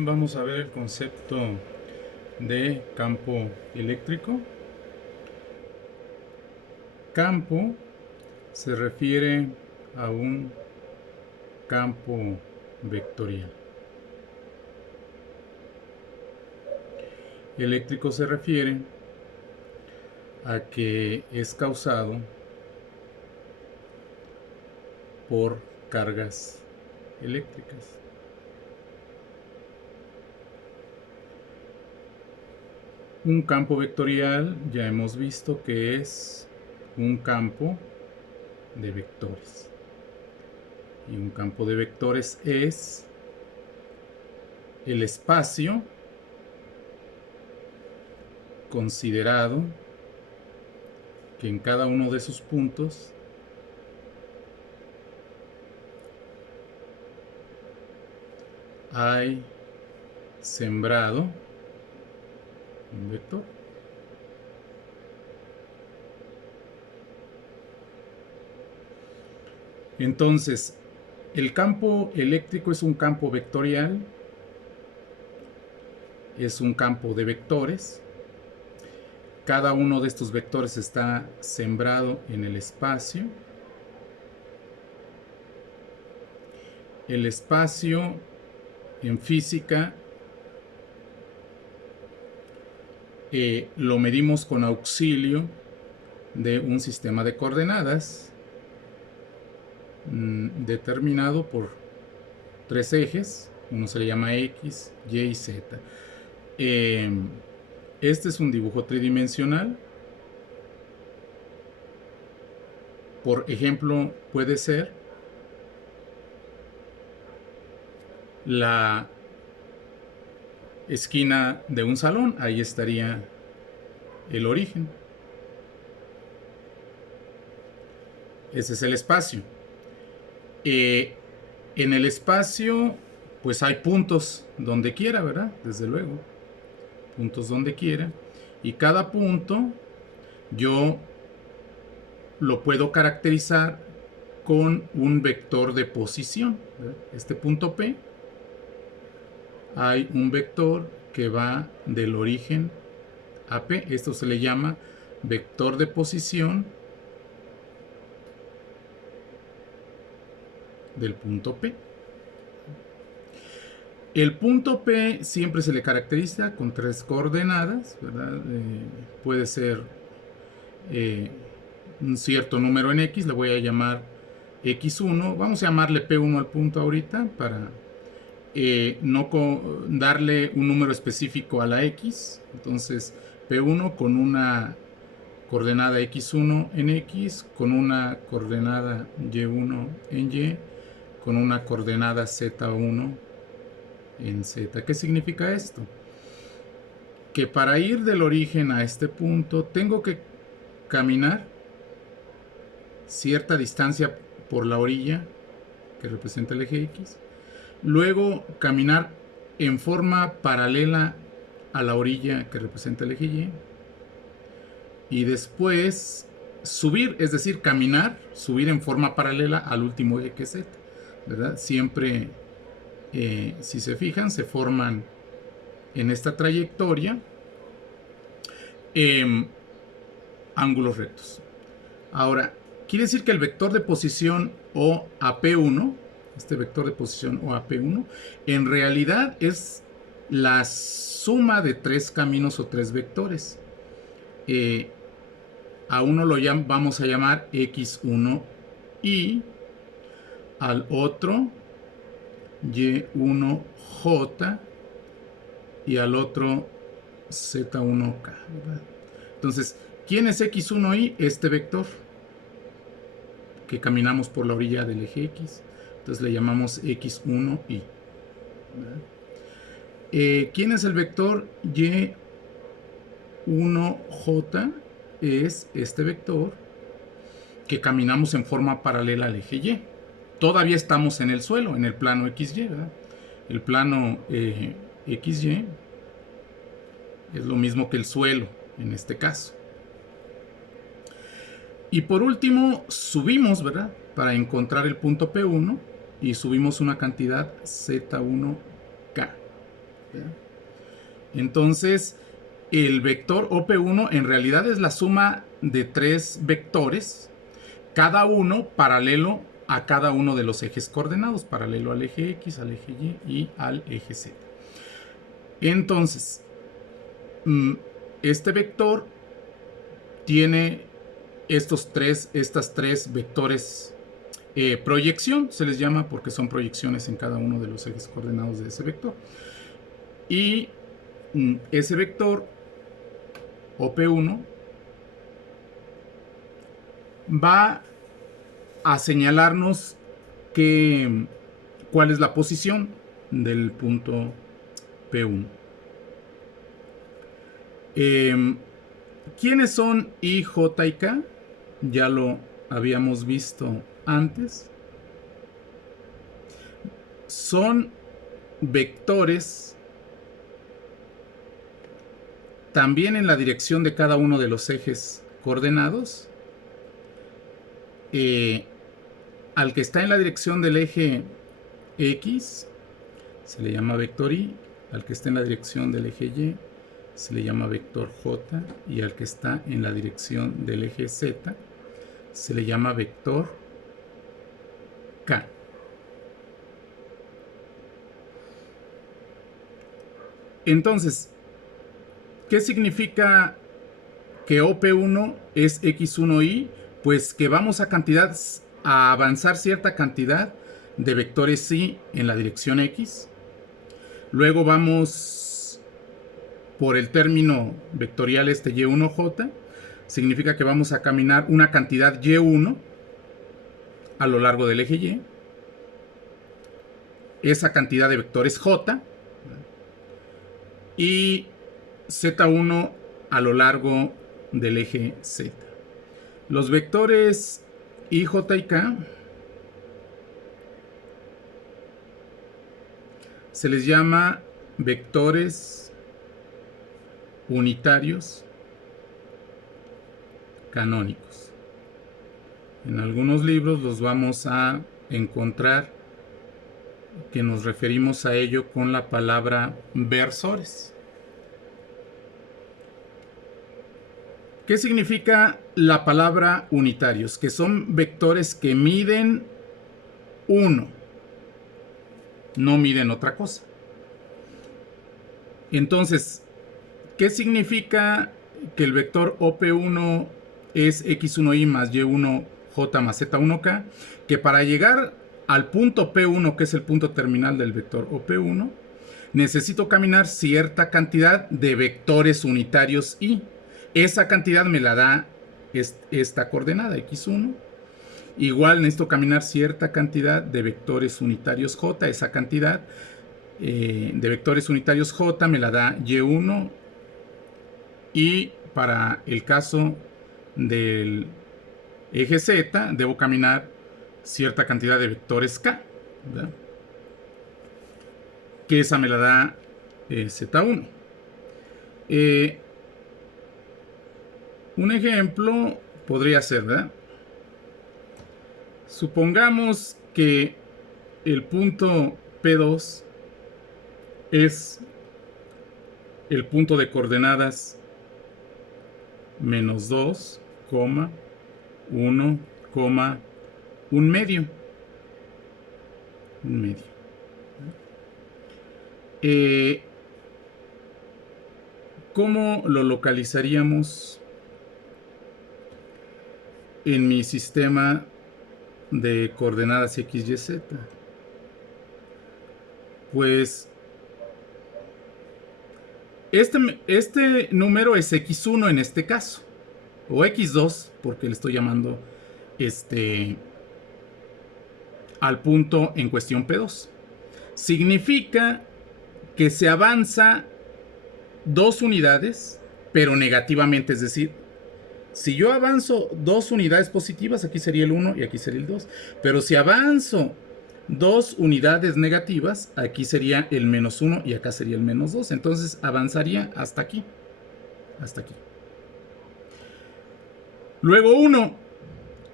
Vamos a ver el concepto de campo eléctrico. Campo se refiere a un campo vectorial. Eléctrico se refiere a que es causado por cargas eléctricas. Un campo vectorial ya hemos visto que es un campo de vectores. Y un campo de vectores es el espacio considerado que en cada uno de sus puntos hay sembrado un vector. Entonces, el campo eléctrico es un campo vectorial, es un campo de vectores. Cada uno de estos vectores está sembrado en el espacio. El espacio en física lo medimos con auxilio de un sistema de coordenadas determinado por tres ejes. Uno se le llama X, Y y Z. Este es un dibujo tridimensional. Por ejemplo, puede ser la esquina de un salón. Ahí estaría el origen. Ese es el espacio. En el espacio, pues hay puntos donde quiera, ¿verdad? Desde luego. Puntos donde quiera. Y cada punto yo lo puedo caracterizar con un vector de posición, ¿verdad? Este punto P, hay un vector que va del origen a P. Esto se le llama vector de posición del punto P. El punto P siempre se le caracteriza con tres coordenadas, ¿verdad? Puede ser un cierto número en X, le voy a llamar X1. Vamos a llamarle P1 al punto ahorita para no darle un número específico a la X. Entonces P1 con una coordenada X1 en X, con una coordenada Y1 en Y, con una coordenada Z1 en Z. ¿Qué significa esto? Que para ir del origen a este punto tengo que caminar cierta distancia por la orilla que representa el eje X, luego caminar en forma paralela a la orilla que representa el eje Y, y después subir, es decir, caminar, subir en forma paralela al último eje que es Z, ¿verdad? Siempre, si se fijan, se forman en esta trayectoria ángulos rectos. Ahora, quiere decir que el vector de posición O a P1, este vector de posición O a P1, en realidad es la suma de tres caminos o tres vectores. A uno lo vamos a llamar X1Y, al otro Y1J y al otro Z1K. Entonces, ¿quién es X1Y? Este vector que caminamos por la orilla del eje X. Entonces le llamamos X1Y. ¿Quién es el vector Y1J? Es este vector que caminamos en forma paralela al eje Y. Todavía estamos en el suelo, en el plano XY, ¿verdad? El plano XY es lo mismo que el suelo en este caso. Y por último, subimos, ¿verdad? Para encontrar el punto P1 y subimos una cantidad Z1K. ¿verdad? Entonces, el vector OP1 en realidad es la suma de 3 vectores, cada uno paralelo a cada uno de los ejes coordenados, paralelo al eje X, al eje Y y al eje Z. Entonces, este vector tiene estas tres vectores proyección, se les llama porque son proyecciones en cada uno de los ejes coordenados de ese vector. Y ese vector OP1 va a señalarnos cuál es la posición del punto P1. ¿Quiénes son I, J y K? Ya lo habíamos visto antes. Son vectores también en la dirección de cada uno de los ejes coordenados. Al que está en la dirección del eje X se le llama vector Y, al que está en la dirección del eje Y se le llama vector J, y al que está en la dirección del eje Z se le llama vector K. Entonces, ¿qué significa que OP1 es X1Y? Pues que vamos a avanzar cierta cantidad de vectores Y en la dirección X. Luego vamos por el término vectorial Y1J. Significa que vamos a caminar una cantidad Y1 a lo largo del eje Y. Esa cantidad de vectores J. Y Z1 a lo largo del eje Z. Los vectores I, J y K se les llama vectores unitarios canónicos. En algunos libros los vamos a encontrar que nos referimos a ello con la palabra versores. ¿Qué significa la palabra unitarios? Que son vectores que miden 1, no miden otra cosa. Entonces, ¿qué significa que el vector OP1 es X1Y más Y1J más Z1K? Que para llegar al punto P1, que es el punto terminal del vector OP1, necesito caminar cierta cantidad de vectores unitarios Y. Esa cantidad me la da esta coordenada, X1. Igual necesito caminar cierta cantidad de vectores unitarios J. Esa cantidad de vectores unitarios J me la da Y1. Y para el caso del eje Z, debo caminar cierta cantidad de vectores K, ¿verdad? Que esa me la da Z1. Un ejemplo podría ser, ¿verdad? Supongamos que el punto P2 es el punto de coordenadas menos 2, 1, 1 medio. Un medio. ¿Cómo lo localizaríamos en mi sistema de coordenadas X, Y, Z? Pues este número es X1 en este caso, o X2, porque le estoy llamando al punto en cuestión P2. Significa que se avanza 2 unidades, pero negativamente, es decir, si yo avanzo 2 unidades positivas, aquí sería el 1 y aquí sería el 2. Pero si avanzo 2 unidades negativas, aquí sería el menos 1 y acá sería el menos 2. Entonces avanzaría hasta aquí. Hasta aquí. Luego 1.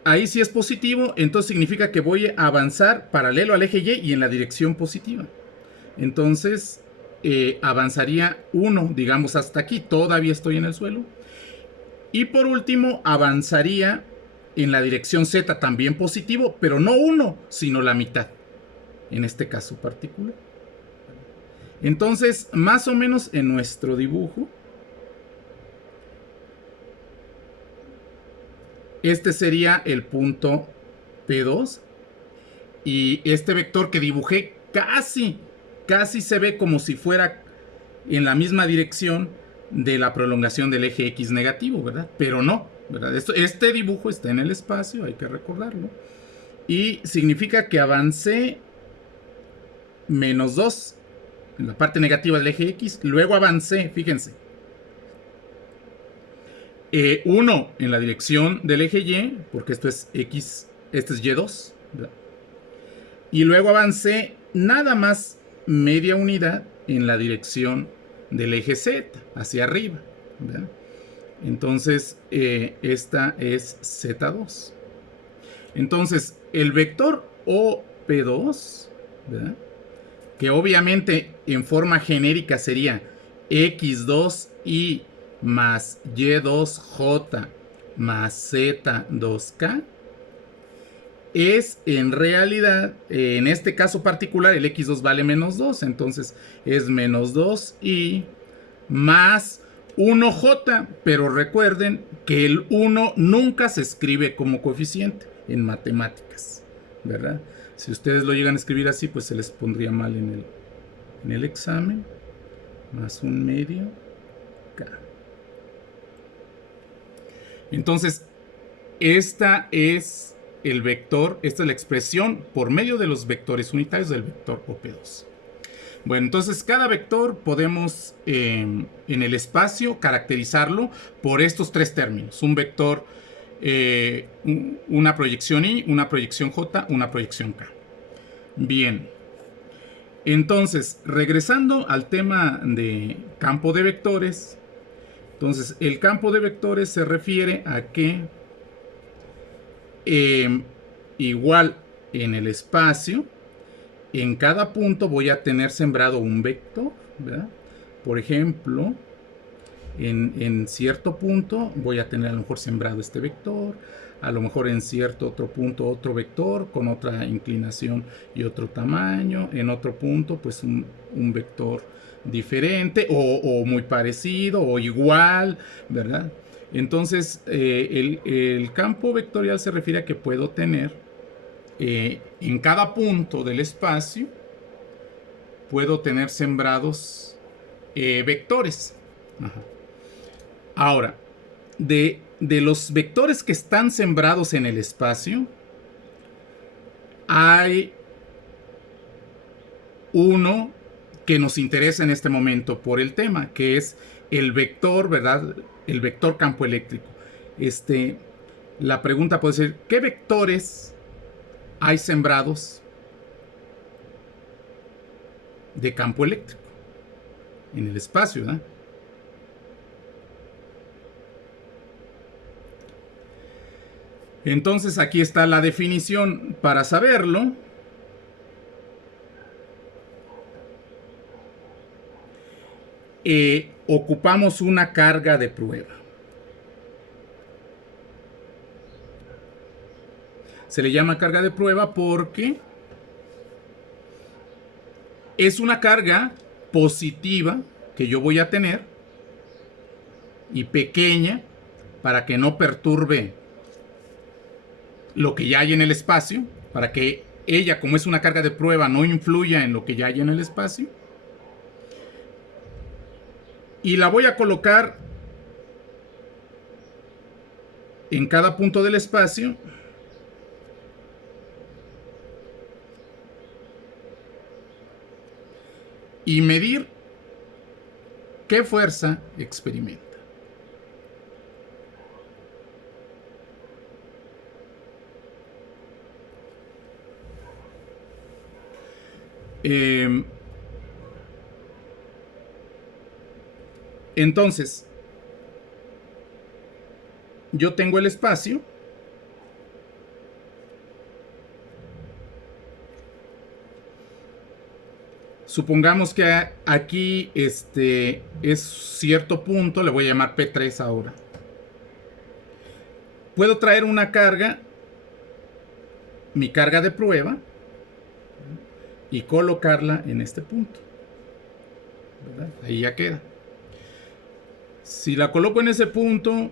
Ahí sí es positivo, entonces significa que voy a avanzar paralelo al eje Y y en la dirección positiva. Entonces avanzaría 1, digamos hasta aquí, todavía estoy en el suelo. Y por último, avanzaría en la dirección Z, también positivo, pero no 1, sino la mitad, en este caso particular. Entonces, más o menos en nuestro dibujo, este sería el punto P2. Y este vector que dibujé casi se ve como si fuera en la misma dirección de la prolongación del eje X negativo, ¿verdad? Pero no, ¿verdad? Este dibujo está en el espacio, hay que recordarlo. Y significa que avancé menos 2 en la parte negativa del eje X. Luego avancé, fíjense, 1 en la dirección del eje Y, porque esto es X, este es Y2, ¿verdad? Y luego avancé nada más media unidad en la dirección del eje Z, hacia arriba, ¿verdad? Entonces, esta es Z2. Entonces, el vector OP2, ¿verdad?, que obviamente en forma genérica sería X2Y más Y2J más Z2K, es en realidad, en este caso particular, el X2 vale menos 2, entonces es menos 2Y más 1J, pero recuerden que el 1 nunca se escribe como coeficiente en matemáticas, ¿verdad? Si ustedes lo llegan a escribir así, pues se les pondría mal en el examen, más un medio K. Entonces, esta es el vector, esta es la expresión por medio de los vectores unitarios del vector OP2. Bueno, entonces cada vector podemos en el espacio caracterizarlo por estos tres términos. Un vector, una proyección Y, una proyección J, una proyección K. Bien, entonces regresando al tema de campo de vectores, entonces el campo de vectores se refiere a que igual en el espacio, en cada punto voy a tener sembrado un vector, ¿verdad? Por ejemplo, en cierto punto voy a tener a lo mejor sembrado este vector, a lo mejor en cierto otro punto otro vector con otra inclinación y otro tamaño, en otro punto pues un vector diferente o muy parecido o igual, ¿verdad? Entonces el campo vectorial se refiere a que puedo tener en cada punto del espacio, puedo tener sembrados vectores. Ajá. Ahora, de los vectores que están sembrados en el espacio, hay uno que nos interesa en este momento por el tema, que es el vector, ¿verdad? El vector campo eléctrico. La pregunta puede ser, ¿qué vectores hay sembrados de campo eléctrico en el espacio, ¿verdad? Entonces aquí está la definición para saberlo. Ocupamos una carga de prueba. Se le llama carga de prueba porque es una carga positiva que yo voy a tener y pequeña para que no perturbe lo que ya hay en el espacio, para que ella, como es una carga de prueba, no influya en lo que ya hay en el espacio. Y la voy a colocar en cada punto del espacio y medir qué fuerza experimenta. Entonces, yo tengo el espacio Supongamos que aquí es cierto punto, le voy a llamar P3 ahora. Puedo traer una carga, mi carga de prueba, y colocarla en este punto, ¿verdad? Ahí ya queda. Si la coloco en ese punto,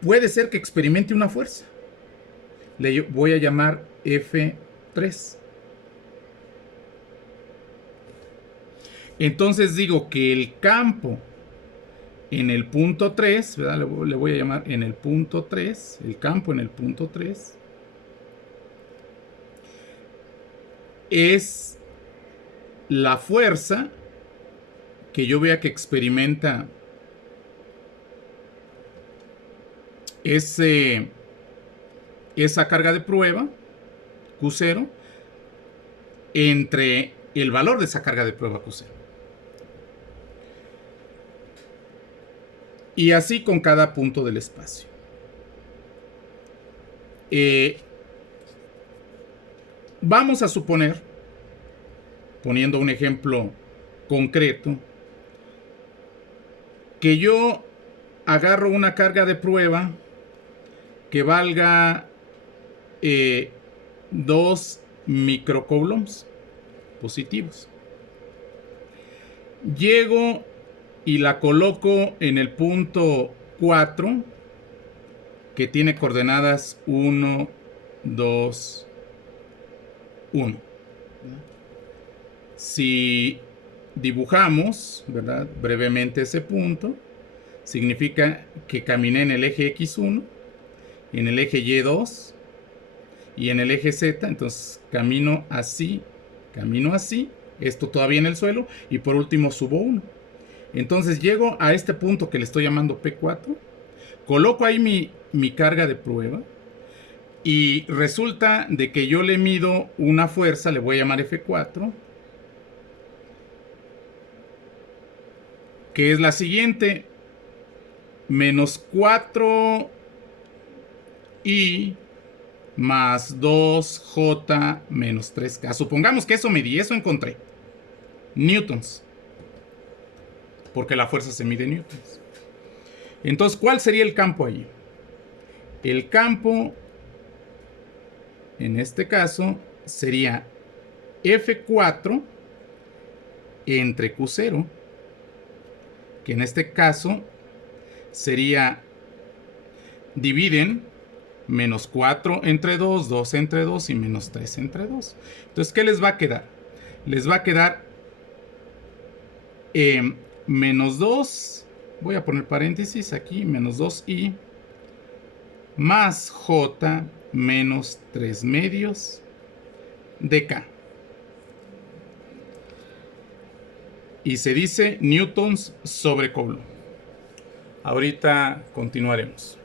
puede ser que experimente una fuerza. Le voy a llamar F3. Entonces digo que el campo en el punto 3, ¿verdad? Le voy a llamar en el punto 3, el campo en el punto 3, es la fuerza que yo vea que experimenta esa carga de prueba, Q0, entre el valor de esa carga de prueba Q0. Y así con cada punto del espacio. Vamos a suponer, poniendo un ejemplo concreto, que yo agarro una carga de prueba que valga 2 microcoulombs positivos. Llego y la coloco en el punto 4, que tiene coordenadas 1, 2, 1. Si dibujamos, ¿verdad?, brevemente ese punto, significa que caminé en el eje X1, en el eje Y2 y en el eje Z. Entonces camino así, esto todavía en el suelo, y por último subo 1. Entonces llego a este punto que le estoy llamando P4, coloco ahí mi carga de prueba, y resulta de que yo le mido una fuerza, le voy a llamar F4, que es la siguiente: menos 4i más 2j menos 3k. Supongamos que eso medí, eso encontré. Newtons. Porque la fuerza se mide en newtons. Entonces, ¿cuál sería el campo allí? El campo, en este caso, sería F4 entre Q0, que en este caso sería, dividen menos 4 entre 2, 2 entre 2 y menos 3 entre 2. Entonces, ¿qué les va a quedar? Les va a quedar menos 2, voy a poner paréntesis aquí, menos 2i más j menos 3 medios de k. Y se dice newtons sobre coulomb. Ahorita continuaremos.